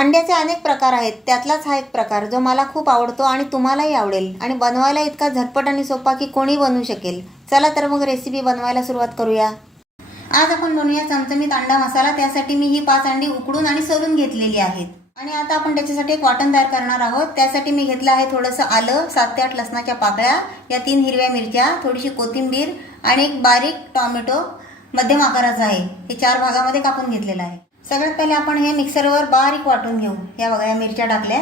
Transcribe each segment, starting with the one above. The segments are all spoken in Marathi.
अंड्याचे अनेक प्रकार आहेत, त्यातलाच हा एक प्रकार जो मला खूप आवडतो आणि तुम्हालाही आवडेल आणि बनवायला इतका झटपट आणि सोपा की कोणी बनवू शकेल. चला तर मग रेसिपी बनवायला सुरुवात करूया. आज आपण बनवूया चमचमीत अंडा मसाला. त्यासाठी मी ही 5 अंडी उकडून आणि सोलून घेतलेली आहेत. आणि आता आपण त्याच्यासाठी एक वाटण तयार करणार आहोत. त्यासाठी मी घेतलं आहे थोडंसं आलं, 7 ते 8 लसणाच्या पाकळ्या, या 3 हिरव्या मिरच्या, थोडीशी कोथिंबीर आणि एक बारीक टोमॅटो मध्यम आकाराचा आहे. हे 4 भागामध्ये कापून घेतलेलं आहे. सगळ्यात पहिले आपण हे मिक्सरवर बारीक वाटून घेऊ. या बघा, या मिरच्या टाकल्या,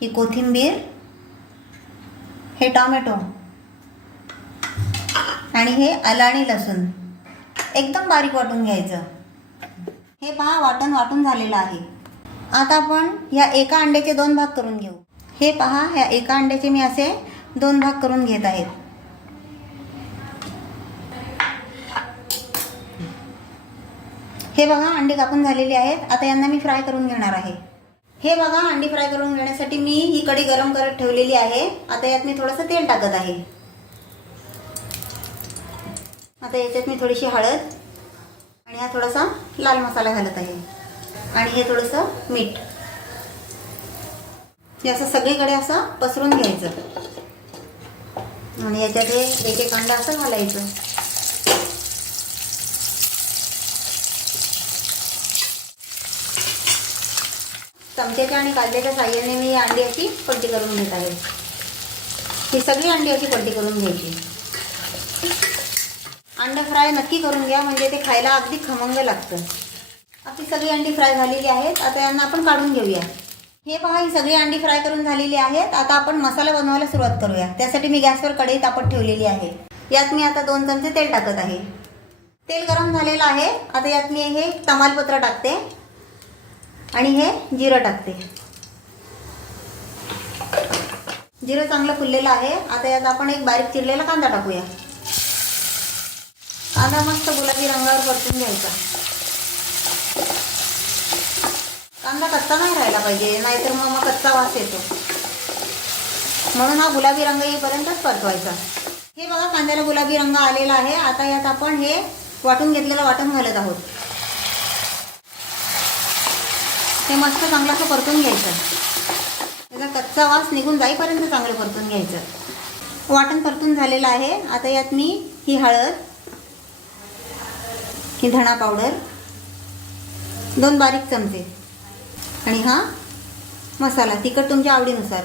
ही कोथिंबीर, हे टोमॅटो आणि हे आलं आणि लसूण एकदम बारीक वाटून घ्यायचं. हे पहा, वाटून झालेलं आहे. आता आपण या एका अंड्याचे 2 भाग करून घेऊ. हे पहा, या एका अंड्याचे मी असे 2 भाग करून घेत आहेत. हे बघा, अंडी कापून झालेली आहेत. आता यांना मी फ्राय करून घेणार आहे. हे बघा, अंडी फ्राय करून घेण्यासाठी मी ही कढई गरम करत ठेवलेली आहे. आता यात मी थोडंसं तेल टाकत आहे. आता याच्यात मी थोडीशी हळद आणि हा थोडासा लाल मसाला घालत आहे आणि हे थोडंसं मीठ. हे असं सगळीकडे असं पसरून घ्यायचं आणि याच्यात एक एक अंडा असं घालायचं. चमच्याच्या आणि कांद्याच्या साह्याने मी अंडी अशी पलटी करून घेत आहे. ही सगळी अंडी अशी पलटी करून घ्यायची. अंडा फ्राय नक्की करून घ्या, म्हणजे ते खायला अगदी खमंग लागतं. आपली सगळी अंडी फ्राय झालेली आहेत. आता यांना आपण काढून घेऊया. हे पहा, ही सगळी अंडी फ्राय करून झालेली आहेत. आता आपण मसाला बनवायला सुरुवात करूया. त्यासाठी मी गॅसवर कढई तापत ठेवलेली आहे. यात मी आता 2 चमचे तेल टाकत आहे. तेल गरम झालेलं आहे. आता यात मी हे तमालपत्र टाकते आणि हे जिरं टाकते. जिरं चांगलं फुललेलं आहे. आता यात आपण एक बारीक चिरलेला कांदा टाकूया. कांदा मस्त गुलाबी रंगावर परतून घ्यायचा. कांदा कच्चा नाही राहिला पाहिजे, नाहीतर मग कच्चा वास येतो. म्हणून हा गुलाबी रंग येईपर्यंतच परतवायचा. हे बघा, कांद्याला गुलाबी रंग आलेला आहे. आता यात आपण हे वाटून घेतलेलं वाटण घालत आहोत. हे मस्त चांगलं असं परतून घ्यायचं. त्याचा कच्चा वास निघून जाईपर्यंत चांगलं परतून घ्यायचं. वाटण परतून झालेलं आहे. आता यात मी ही हळद, ही धणा पावडर 2 बारीक चमचे आणि हा मसाला, तिखट तुमच्या आवडीनुसार.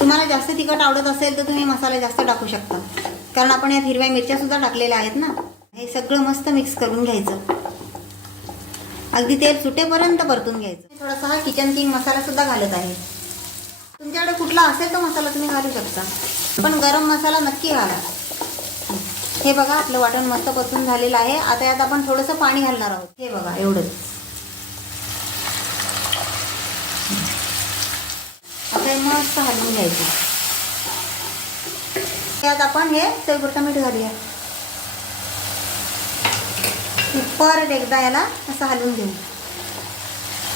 तुम्हाला जास्त तिखट आवडत असेल तर तुम्ही मसाला जास्त टाकू शकता, कारण आपण यात हिरव्या मिरच्या सुद्धा टाकलेल्या आहेत ना. हे सगळं मस्त मिक्स करून घ्यायचं. अगदी तेल सुटेपर्यंत परतून घ्यायचं. थोडासा हा किचन किंग मसाला सुद्धा घालत आहे. तुमच्याकडे कुठला असेल तो मसाला तुम्ही घालू शकता, पण गरम मसाला नक्की घाला. हे बघा, आपलं वाटण मस्त परतून झालेलं आहे. आता यात आपण थोडंसं पाणी घालणार आहोत. हे बघा, एवढंच. आता हे मस्त हलवून घ्यायचं. यात आपण हे चवीपुरतं मीठ घालूया. परत एकदा याला असं हलवून घेऊ.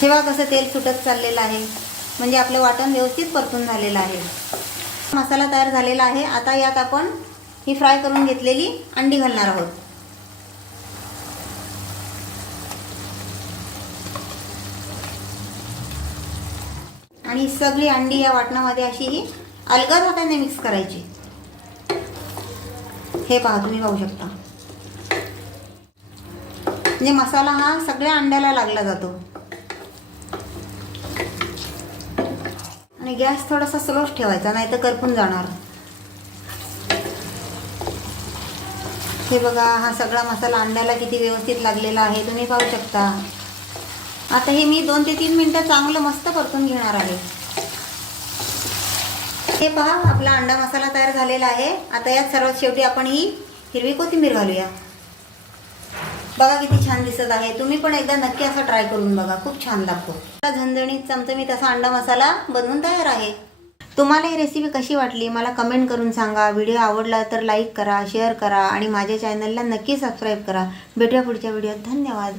हे बघा कसं तेल सुटत चाललेलं आहे, म्हणजे आपलं वाटण व्यवस्थित परतून झालेलं आहे. मसाला तयार झालेला आहे. आता यात आपण ही फ्राय करून घेतलेली अंडी घालणार आहोत. आणि सगळी अंडी या वाटणामध्ये अशी ही अलगद हाताने मिक्स करायची. हे पहा, तुम्ही पाहू शकता. म्हणजे मसाला हा सगळ्या अंड्याला लागला जातो. आणि गॅस थोडासा स्लोच ठेवायचा, नाही तर करपून जाणार. हे बघा, हा सगळा मसाला अंड्याला किती व्यवस्थित लागलेला आहे, तुम्ही पाहू शकता. आता हे मी 2 ते 3 मिनिटं चांगलं मस्त परतून घेणार आहे. हे पहा, आपला अंडा मसाला तयार झालेला आहे. आता यात सर्वात शेवटी आपण ही हिरवी कोथिंबीर घालूया. बघा किती छान दिसत आहे. तुम्ही पण एकदा नक्की असा ट्राय करून बघा, खूप छान लागतो. झणझणीत चमचमीत असा अंडा मसाला बनवून तयार आहे. तुम्हाला ही रेसिपी कशी वाटली मला कमेंट करून सांगा. व्हिडिओ आवडला तर लाईक करा, शेअर करा आणि माझ्या चॅनलला नक्की सबस्क्राईब करा. भेटूया पुढच्या व्हिडिओत. धन्यवाद.